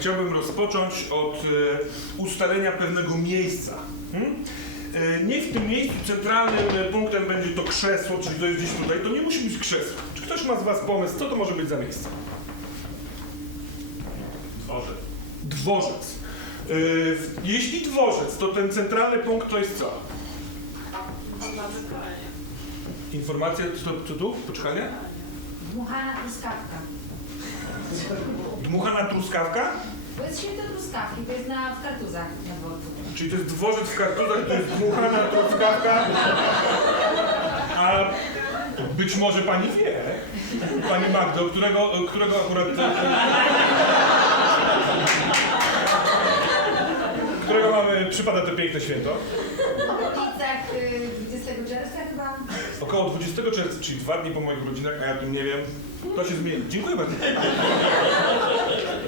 Chciałbym rozpocząć od e, ustalenia pewnego miejsca. Hmm? E, niech w tym miejscu centralnym e, punktem będzie to krzesło, czyli to jest gdzieś tutaj. To nie musi być krzesło. Czy ktoś ma z Was pomysł, co to może być za miejsce? Dworzec. Dworzec. Jeśli dworzec, to ten centralny punkt to jest co? Informacja, co, co tu? Poczekanie? Dmuchana truskawka. Dmuchana truskawka? To jest święto truskawki, to jest na, w kartuzach na dworcu. Czyli to jest dworzec w kartuzach, to jest dmuchana truskawka. A być może pani wie, pani Magdo, którego, którego akurat... Którego mamy, przypada to piękne święto? W okolicach y, 20 czerwca chyba. Około 20 czerwca, czyli dwa dni po moich urodzinach, a ja tym nie wiem. To się zmieni. Dziękuję bardzo.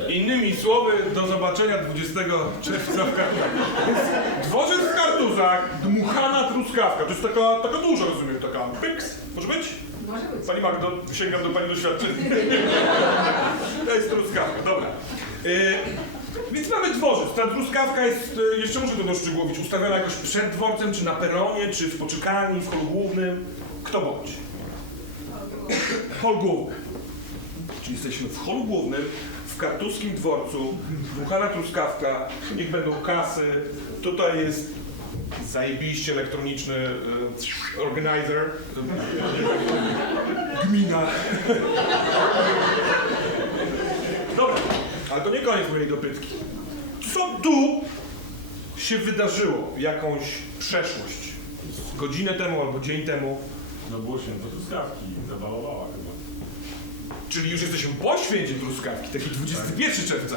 Innymi słowy, do zobaczenia 20 czerwca w Kartuzach. Więc dworzec w Kartuzach, dmuchana truskawka. To jest taka, taka duża, rozumiem, taka pyks. Może być? Może być. Pani Magdo, sięgam do Pani doświadczenia. To jest truskawka, dobra. Y, więc mamy dworzec. Ta truskawka jest, y, jeszcze muszę to doszczegółowić, ustawiona jakoś przed dworcem, czy na peronie, czy w poczekalni, w holu głównym. Kto bądź. Hol główny. Czyli jesteśmy w holu głównym, w kartuskim dworcu, dmuchana truskawka, niech będą kasy. Tutaj jest zajebiście elektroniczny y, organizer. Gmina. Dobra, ale to nie koniec mojej dopytki. Co tu się wydarzyło? Jakąś przeszłość? Godzinę temu albo dzień temu? No było święto truskawki, zabalowała chyba. Czyli już jesteśmy po święcie truskawki, taki 21 czerwca.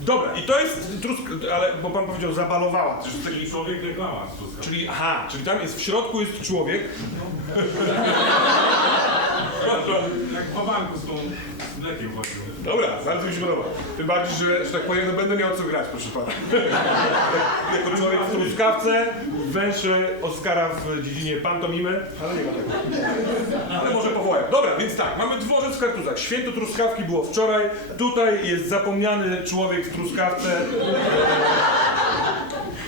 Dobra, i to jest truskawka, ale bo pan powiedział zabalowała. Jest taki, człowiek reklama z truskawki. czyli aha, czyli tam jest w środku jest człowiek. Jak po banku z tą z mlekiem chodził. Dobra, bardzo mi się podoba. Tym bardziej, że, że tak powiem, no będę miał co grać, proszę pana. jako człowiek w truskawce węszy Oscara w dziedzinie pantomimy, ale nie ma tego. Ale może powołałem. Dobra, więc tak, mamy dworzec w kartuzach. Święto truskawki było wczoraj. Tutaj jest zapomniany człowiek w truskawce.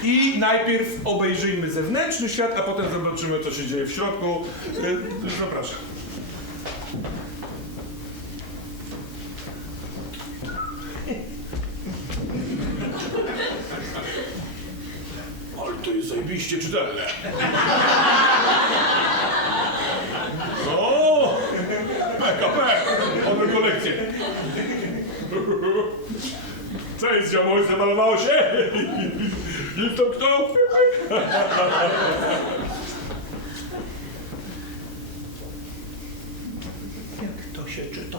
I najpierw obejrzyjmy zewnętrzny świat, a potem zobaczymy, co się dzieje w środku. Y, Zapraszam. Ale to jest zajebiście czytelne. O! PKP! Odrobił lekcję. Cześć, ziomuj, zamalowało się? Jest to kto? Jak to się czyta?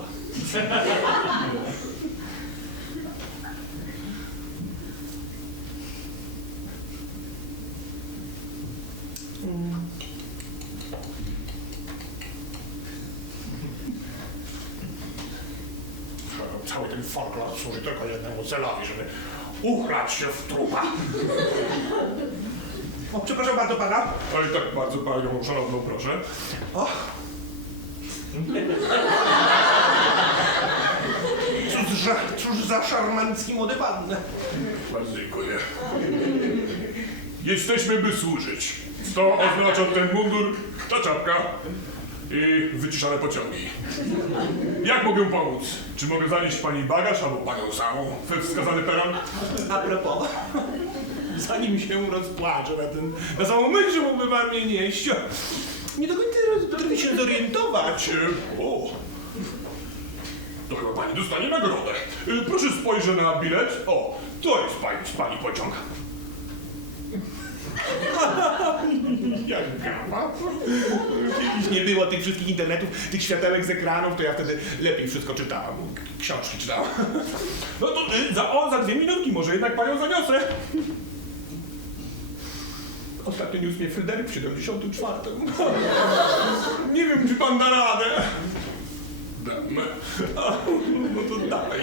Cały ten folklor służy tylko jednemu celowi, żeby uchlać się w trupa. O, przepraszam bardzo pana. Ale tak bardzo panią szanowną proszę. Cóż za, cóż za szarmancki młody pan. Bardzo dziękuję. Jesteśmy, by służyć. To oznacza ten mundur, ta czapka i wyciszane pociągi. Jak mogę pomóc? Czy mogę zanieść pani bagaż albo panią samą we wskazany peron? A propos, zanim się rozpłaczę na ten, na samą myśl, mógłby pan mnie nieść, nie do końca potrafię się zorientować. O! To chyba pani dostanie nagrodę. Proszę spojrzę na bilet. O, to jest pani, pani pociąg. Jak gama. Nie było tych wszystkich internetów, tych światełek z ekranów, to ja wtedy lepiej wszystko czytałam. Książki czytałam. No to y, za, o, za dwie minutki może jednak panią zaniosę. Ostatnio niósł mnie Fryderyk w 74. Nie wiem, czy pan da radę. Dam. No to dalej.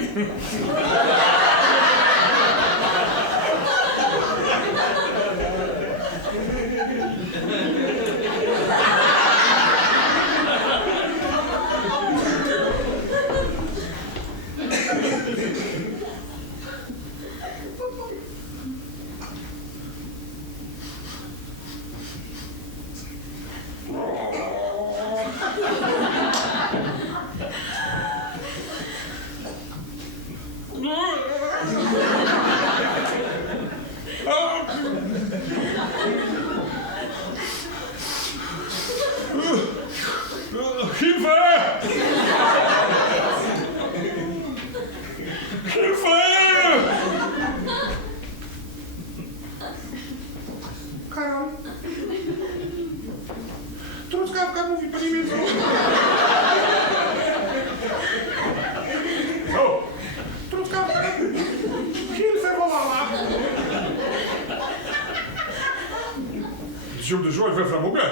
Hilfe! Hilfe! Karol. Truskawka mówi po niemiecku. Co? Truskawka. Hilfe wołała. Ty się uderzyłaś we framugę?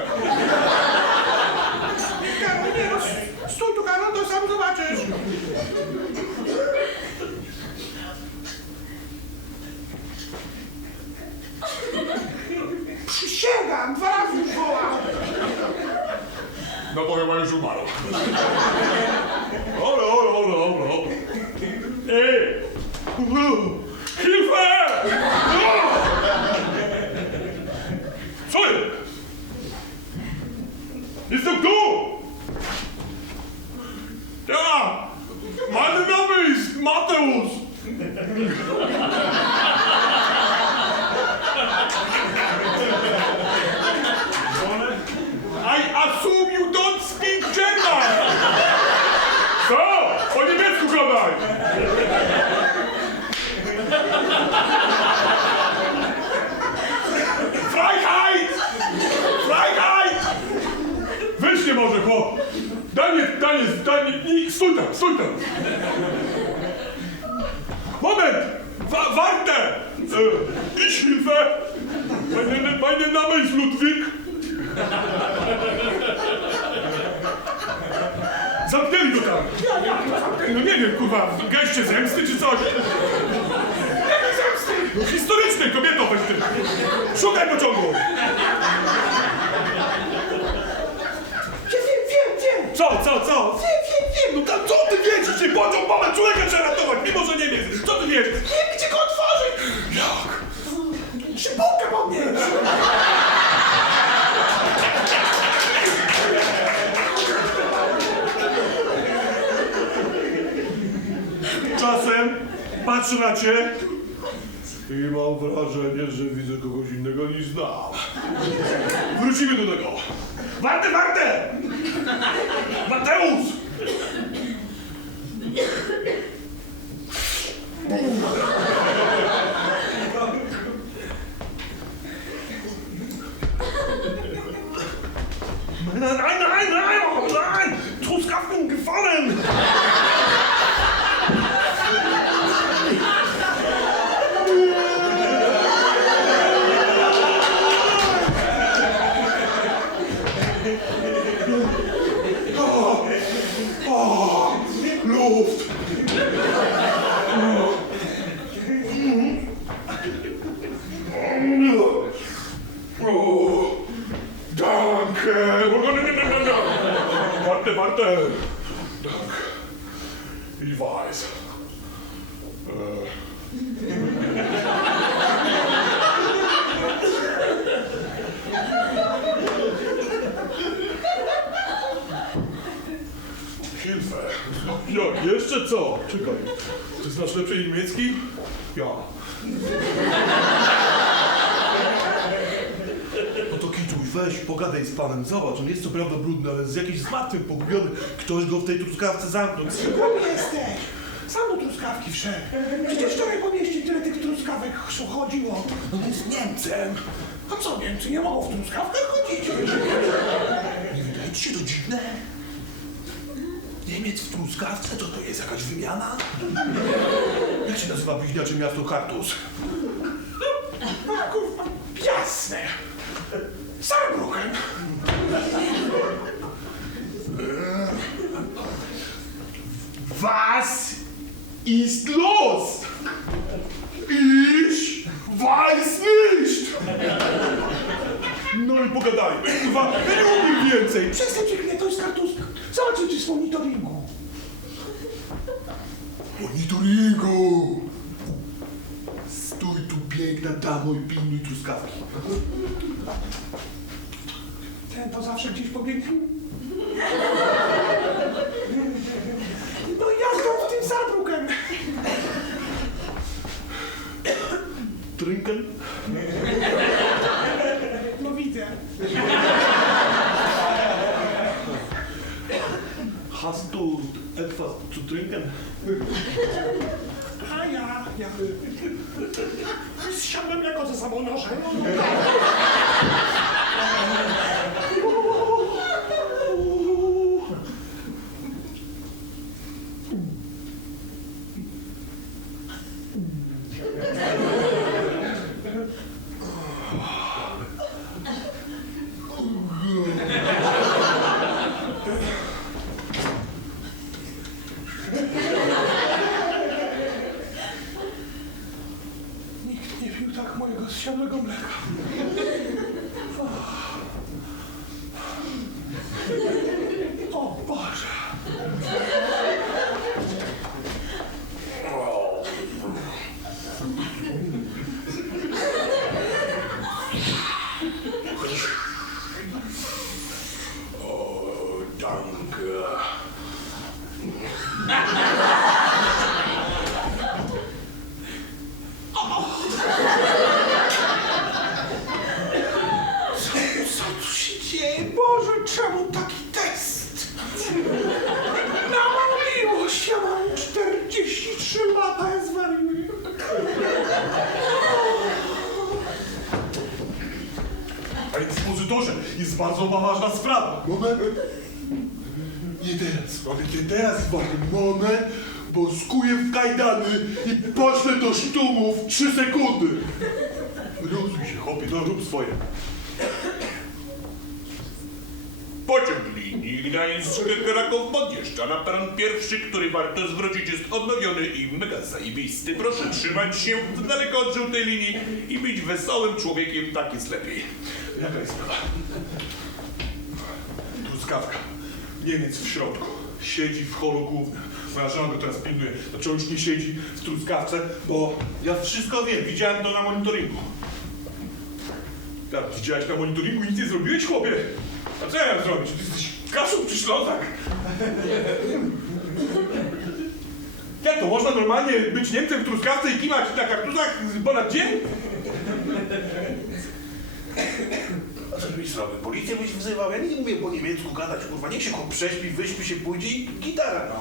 Karol, nie no, stój tu Karol, to sam zobaczysz. Przysięgam, dwa razy już wołał. No to chyba już umarł. Dobra, dobra, dobra, dobra. dobra. Ej! Hilfe! Co jest? Jestem tu! Ja! Mamy na myśl! Mateusz! I assume you don't speak German! Co? Po niemiecku gadaj! Freiheit! Freiheit! Weź nie może, chłop! Daniel, Daniel, Daniel, nie, stój tam, stój tam! Moment! Wa warte! E, ich Hilfe! Meine, meine Name ist Ludwig. Zamknęli go tam! No nie wiem, kurwa, w geście zemsty czy coś? Jakiej zemsty? No historycznej, kobieto, weź ty! Szukaj pociągu! Ja wiem, wiem, wiem. Co, co, co? Wiem, wiem, wiem. No tam co ty wiesz, się pociąg mamy, człowieka trzeba ratować, mimo że nie wiesz! Co ty wiesz? Wiem, gdzie go otworzyć. Jak? Szybówkę podnieść. Czasem patrzę na cię i mam wrażenie, że widzę kogoś innego niż znam. Wrócimy do tego. Warte, warte! Mateusz! Nein, oh nein! Truskawken gefallen! Luft! Oh, danke! Warte, warte! Danke. Ich weiß. Äh. Hilfe! Jak? Jeszcze co? Czekaj. Ty znasz lepszy niemiecki? Ja. No to Kiczuś, weź, pogadaj z panem, zobacz, on jest co prawda brudny, ale z jakiś zmartwy, pogubiony. Ktoś go w tej truskawce zamknął. Skąd jesteś? Sam do truskawki wszedł. Przecież wczoraj po mieście tyle tych truskawek chodziło. On jest Niemcem. A co Niemcy nie mogą w truskawkach chodzić? Nie wydaje ci się to dziwne? Niemiec w truskawce, to to jest jakaś wymiana? Jak się nazywa bliźniacze miasto Kartus? Jasne. Saarbrücken. Was ist los? Ich weiß nicht! No i pogadaj. Kurwa, nie umiem więcej. Przestań się Zobacz, czy z monitoringu. Monitoringu! Stój tu, piękna damo, i pilnuj truskawki. Ten to zawsze gdzieś pobiegł. non, non. Yeah. Nie teraz, ale teraz, panie. Moment, bo skuję w kajdany i poślę do sztumu w trzy sekundy. Rozuj się, chłopie, no rób swoje. Pociąg linii Gdańsk-Kraków podjeżdża na peron pierwszy, który warto zwrócić jest odnowiony i mega zajebisty. Proszę trzymać się z daleka od żółtej linii i być wesołym człowiekiem, tak jest lepiej. Jaka jest sprawa? Truskawka. Niemiec w środku. Siedzi w holu głównym. Moja żona go teraz pilnuje. Znaczy on już nie siedzi w truskawce, bo ja wszystko wiem. Widziałem to na monitoringu. Tak, widziałeś na monitoringu i nic nie zrobiłeś, chłopie? A co ja mam zrobić? Ty jesteś kaszą czy ślązak? Jak to można normalnie być Niemcem w truskawce i kimać na kartuzach ponad dzień? A co byś zrobił? Policję byś wzywał? Ja nie umiem po niemiecku gadać, kurwa. Niech się chłop prześpi, wyśpi się, pójdzie i gitara, no.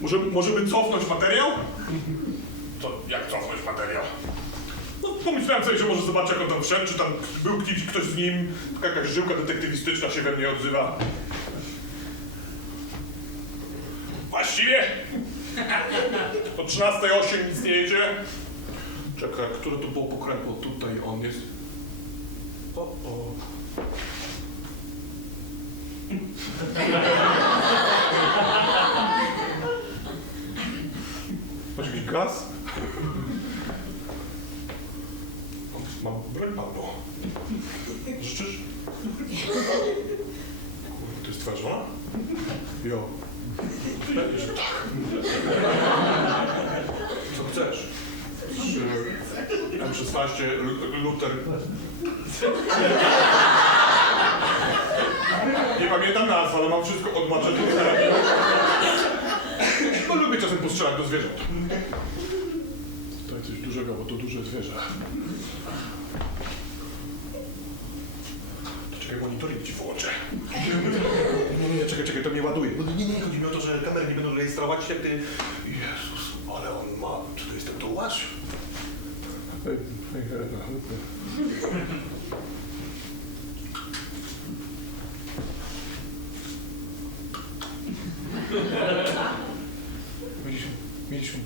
Może, może by cofnąć materiał? To jak cofnąć materiał? No, pomyślałem sobie, że może zobaczę, jak on tam wszedł, czy tam był ktoś, ktoś z nim, taka jakaś żyłka detektywistyczna się we mnie odzywa. Właściwie O 13.08 nic nie jedzie. Czekaj, które to było pokrętło? Tutaj on jest. O, o. Masz jakiś gaz? Mam broń palną. Życzysz? Kurde, to jest twoja żona? Jo. Że tak. Co chcesz? Czy M16 L- Luther? Nie pamiętam nazw, ale mam wszystko od Martin Luthera. No lubię czasem postrzelać do zwierząt. To jest coś dużego, bo to duże zwierzę. To czekaj, monitoring ci wyłączę. Nie, nie, nie, czekaj, czekaj, to mnie ładuje. Bo nie, nie, chodzi mi o to, że kamery nie będą rejestrować, jak ty... Jezus, ale on ma... Czy to jest ten tułacz? Mieliśmy... Mieliśmy...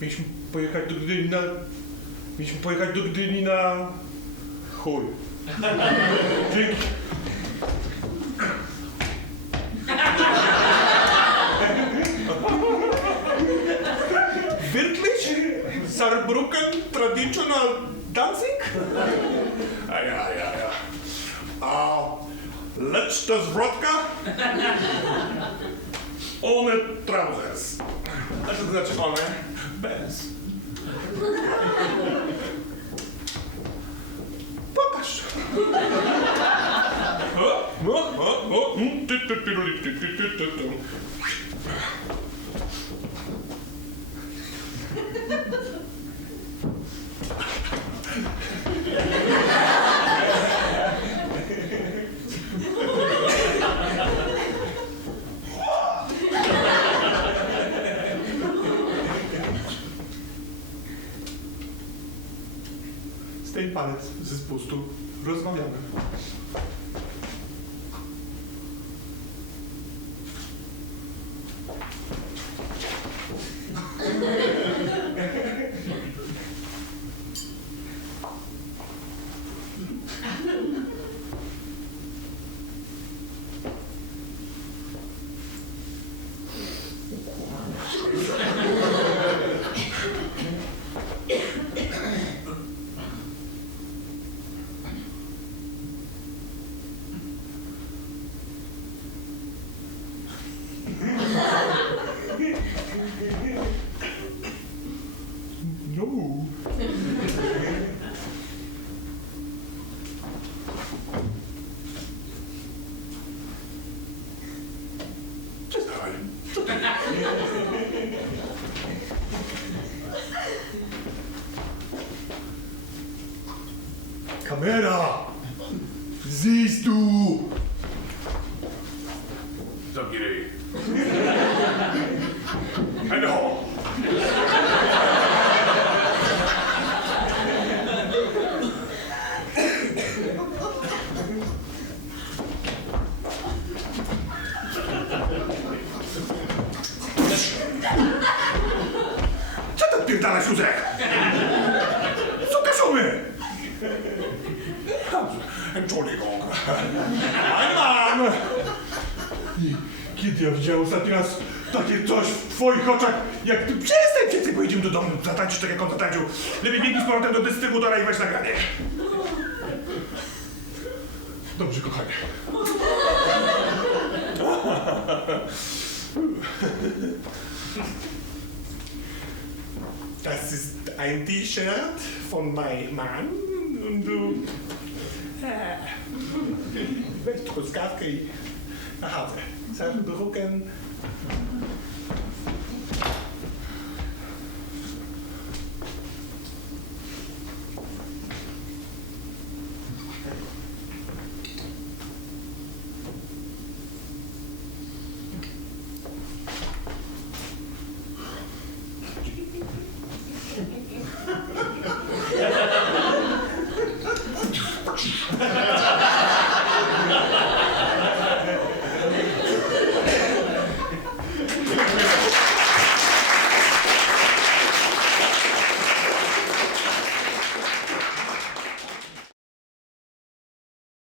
Mieliśmy pojechać do Gdyni na... Mieliśmy pojechać do Gdyni na... Chuj. Dzięki. A ja, ja, ja. A letzte zwrotka? One trousers. A to znaczy one? Bez. Pokaż. O, o, o, ty, ty, ty, ty, ty, ten palec ze spustu rozmawiamy. Siehst du? Sabiri. Hello. Co to pierdala, Suzek? Entschuldigung. Mein Mann! Kiedy ja widziałem ostatni raz takie coś w twoich oczach, jak ty... Przestań więcej, pojedziemy do domu, zatańczysz tak jak on zatańczył. Lepiej biegnij z powrotem do dystrybutora i weź nagranie. Dobrze, kochanie. Das ist ein T-Shirt von meinem Mann und du... Äh, weź truskawkę i na chatę. Cały drucken